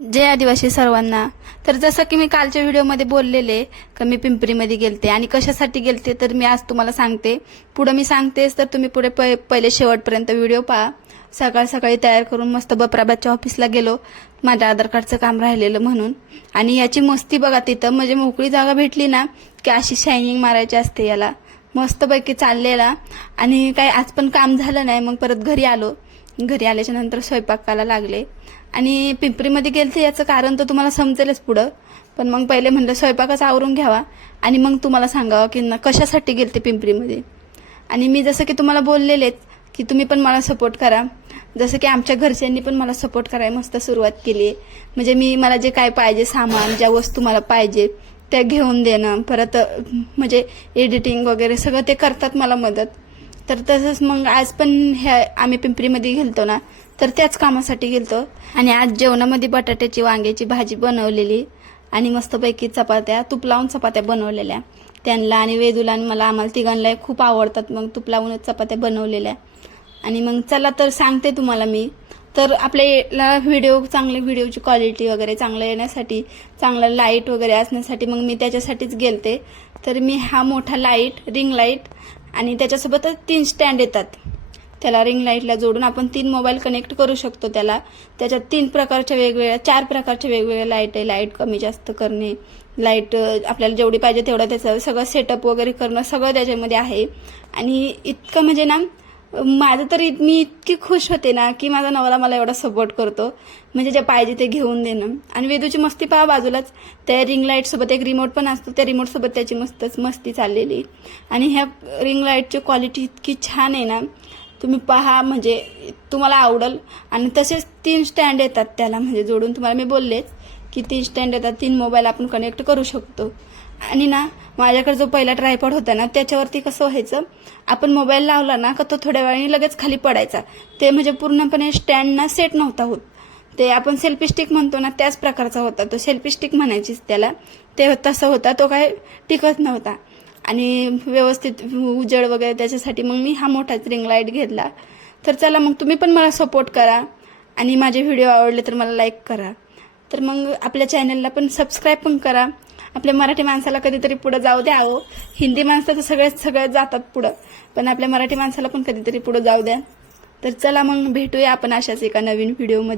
जय आदिवासी सर्वांना। तर जसं की मी कालच्या व्हिडिओमध्ये बोललेले की मी पिंपरीमध्ये गेलते आणि कशासाठी गेलते तर मी आज तुम्हाला सांगते। पुढे मी सांगतेच तर तुम्ही पुढे पहिले शेवटपर्यंत व्हिडिओ पहा। सकाळी तयार करून मस्त बपराबाच्या ऑफिसला गेलो, माझ्या आधार कार्डचं काम राहिलेलं म्हणून। आणि याची मस्ती बघा, तिथं म्हणजे मोकळी जागा भेटली ना की अशी शायनिंग मारायची असते याला, मस्तपैकी चाललेला। आणि काही आज पण काम झालं नाही, मग परत घरी आलो। घरी आल्याच्या नंतर स्वयंपाकाला लागले आणि पिंपरीमध्ये गेलते याचं कारण तर तुम्हाला समजेलच पुढं, पण मग पहिले म्हणलं स्वयंपाकाच आवरून घ्यावा आणि मग तुम्हाला सांगावं की कशासाठी गेलते पिंपरीमध्ये। आणि मी जसं की तुम्हाला बोललेलेच की तुम्ही पण मला सपोर्ट करा, जसं की आमच्या घरच्यांनी पण मला सपोर्ट करायला मस्त सुरुवात केली। म्हणजे मला जे काय पाहिजे सामान, ज्या वस्तू मला पाहिजे त्या घेऊन देणं, परत म्हणजे एडिटिंग वगैरे सगळं ते करतात मला मदत। तर तसंच मग आज पण आम्ही पिंपरीमध्ये गेलतो ना तर त्याच कामासाठी गेलतो। आणि आज जेवणामध्ये बटाट्याची वांग्याची भाजी बनवलेली आणि मस्तपैकी चपात्या, तूप लावून चपात्या बनवलेल्या त्यांना आणि वेदूला आणि मला, आम्हाला तिघांना खूप आवडतात, मग तूप लावूनच चपात्या बनवलेल्या। आणि मग चला तर सांगते तुम्हाला मी, तर आपल्याला चांगले व्हिडिओची क्वालिटी वगैरे चांगलं येण्यासाठी, चांगलं लाईट वगैरे असण्यासाठी मग मी त्याच्यासाठीच गेलते। तर मी हा मोठा लाईट, रिंग लाईट आणि त्याच्यासोबतच 3 स्टँड येतात, त्याला रिंग लाईटला जोडून आपण 3 मोबाईल कनेक्ट करू शकतो त्याला। त्याच्यात 4 प्रकारच्या वेगवेगळ्या लाईट आहे, लाईट कमी जास्त करणे, लाईट आपल्याला जेवढी पाहिजे तेवढं त्याचं सगळं सेटअप वगैरे करणं सगळं त्याच्यामध्ये आहे। आणि इतकं म्हणजे ना माझं तर मी इतकी खुश होते ना की माझा नवरा मला एवढा सपोर्ट करतो, म्हणजे जे पाहिजे ते घेऊन देणं। आणि वेदूची मस्ती पहा बाजूलाच, त्या रिंग लाईट सोबत एक रिमोट पण असतो, त्या रिमोट सोबत त्याची मस्ती चाललेली। आणि ह्या रिंग लाईटची क्वालिटी इतकी छान आहे ना, तुम्ही पहा म्हणजे तुम्हाला आवडल। आणि तसेच 3 स्टँड येतात त्याला, म्हणजे जोडून तुम्हाला मी बोललेच की 3 स्टँड येतात, 3 मोबाईल आपण कनेक्ट करू शकतो। आणि ना माझ्याकडे जो पहिला ट्रायपॉड होता ना त्याच्यावरती कसं व्हायचं, आपण मोबाईल लावला ना का तो थोड्या वेळाने लगेच खाली पडायचा, ते म्हणजे पूर्णपणे स्टँड ना सेट नव्हता होत। ते आपण सेल्फी स्टिक म्हणतो ना त्याच प्रकारचा होता तो, सेल्फी स्टिक म्हणायचीच त्याला, ते तसं होता, तो काय टिकत नव्हता। आणि व्यवस्थित उजेड वगैरे त्याच्यासाठी मग मी हा मोठाच रिंग लाईट घेतला। तर चला मग तुम्ही पण मला सपोर्ट करा आणि माझे व्हिडिओ आवडले तर मला लाईक करा। तर मग आपल्या चॅनलला पण सबस्क्राईब पण करा। आपल्या मराठी माणसाला कधीतरी पुढे जाऊ द्या। हिंदी माणसं तर सगळे जातात पुढं, पण आपल्या मराठी माणसाला पण कधीतरी पुढे जाऊ द्या। तर चला मग भेटूया आपण अशाच एका नवीन व्हिडिओमध्ये।